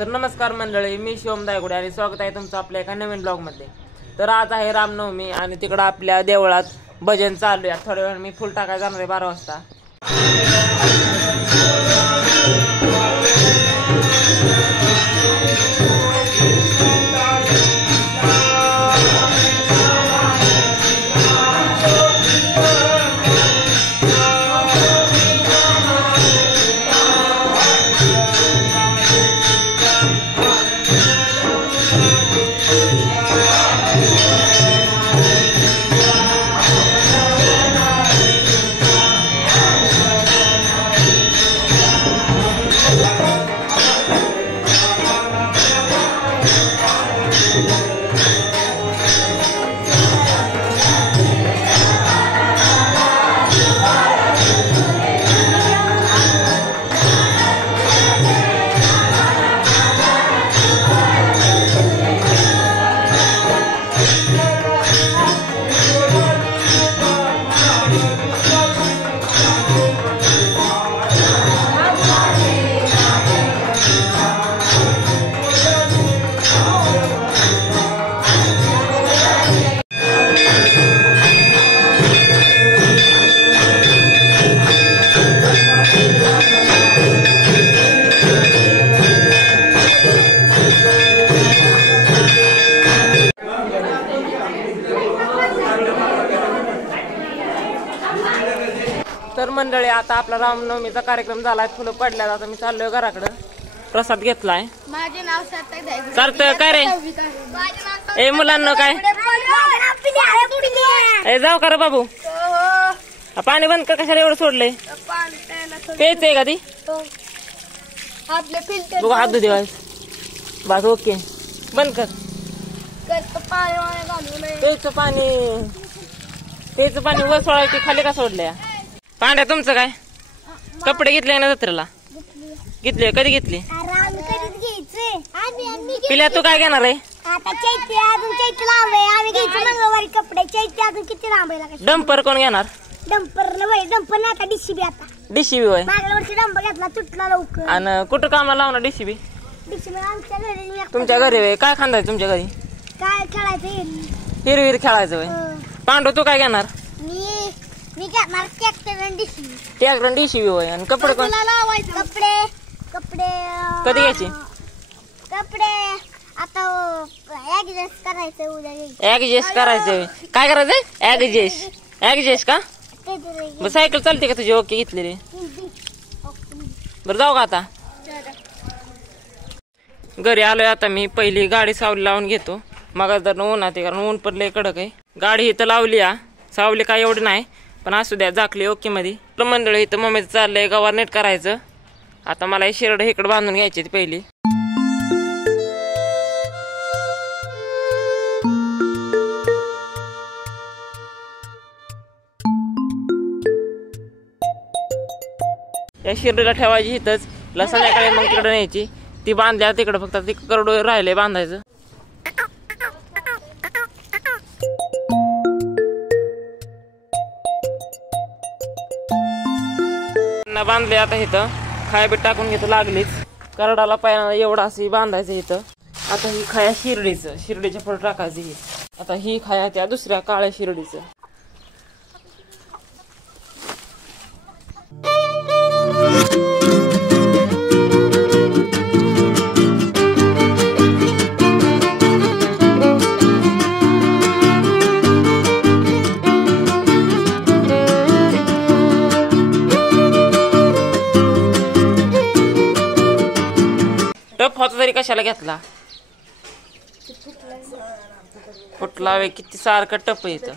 तर नमस्कार मंडळी, मी शिवम दायगुडे आणि स्वागत आहे तुमचं आपल्या एका नवीन ब्लॉग मध्ये। तर आज आहे रामनवमी आणि तिकडे आपल्या देवळात भजन चालू आहे। थोड्या वेळ मी फुल टाकायला जाणार आहे 12 वाजता। तर मंडळी, आता आपला रामनवमीचा कार्यक्रम झालाय, फुलं पडल्यात। आता मी चाललोय घराकडे, प्रसाद घेतलाय। माझे नाव सार्थक सार्थक काय रे? ए मुलांना काय ए जाऊ का रे बाबू? पाणी बंद कर, कशाला एवढं सोडलंय? प्यायचंय का ती? बघू हात धुते बस, ओके बंद कर। प्यायचं पाणी वर सोडायची, खाली का सोडल्या? पांड्या तुमचं काय? कपडे घेतले ना जत्रेला? घेतले? कधी घेतले? पिल्या तू काय घेणार आहे? डंपर कोण घेणार? डीसीबी होय। आणि कुठं कामाला लावणार डीसीबी? तुमच्या घरी होय? काय खांदायचं तुमच्या घरी? काय खेळायचं? हिरवीर खेळायचं होय। पांडू तू काय घेणार? मी घेणार ट्रॅक्टर डीसीबी होय। आणि कपडे कोण? कपडे कधी घ्यायची? कपडे आता ऍडजस्ट करायचं, उद्या ऍडजस्ट करायचंय। काय करायचंय? ऍडजस्ट का? सायकल चालते का तुझी? ओके घेतलेली। बरं जाऊ का आता? घरी आलोय आता मी। पहिली गाडी सावली लावून घेतो, मग जर ऊन आहे कारण ऊन पडले कडक आहे। गाडी इथं लावली या, सावली काय एवढी नाही पण असू द्या, झाकली ओके मध्ये। मंडळी इथं मम्मीचं चाललंय गवार नीट करायचं। आता मला ही शिरड इकडे बांधून घ्यायची पहिली। या शिरडीला ठेवायची इथंच, संध्याकाळी मग तिकडे न्यायची। ती बांधल्या तिकडे, फक्त ती करडो राहिले बांधायचं। बांधले आता इथं, खाया बी टाकून घेतो लागलीच। करडाला पायाला एवढं अशी बांधायचं इथं। आता ही खाया शिर्डीच्या पुढे टाकायची ही। आता ही खाया त्या दुसऱ्या काळ्या शिर्डीचं। टप होता तरी कशाला घेतला? फुटला वे, किती सारखं टप येतं।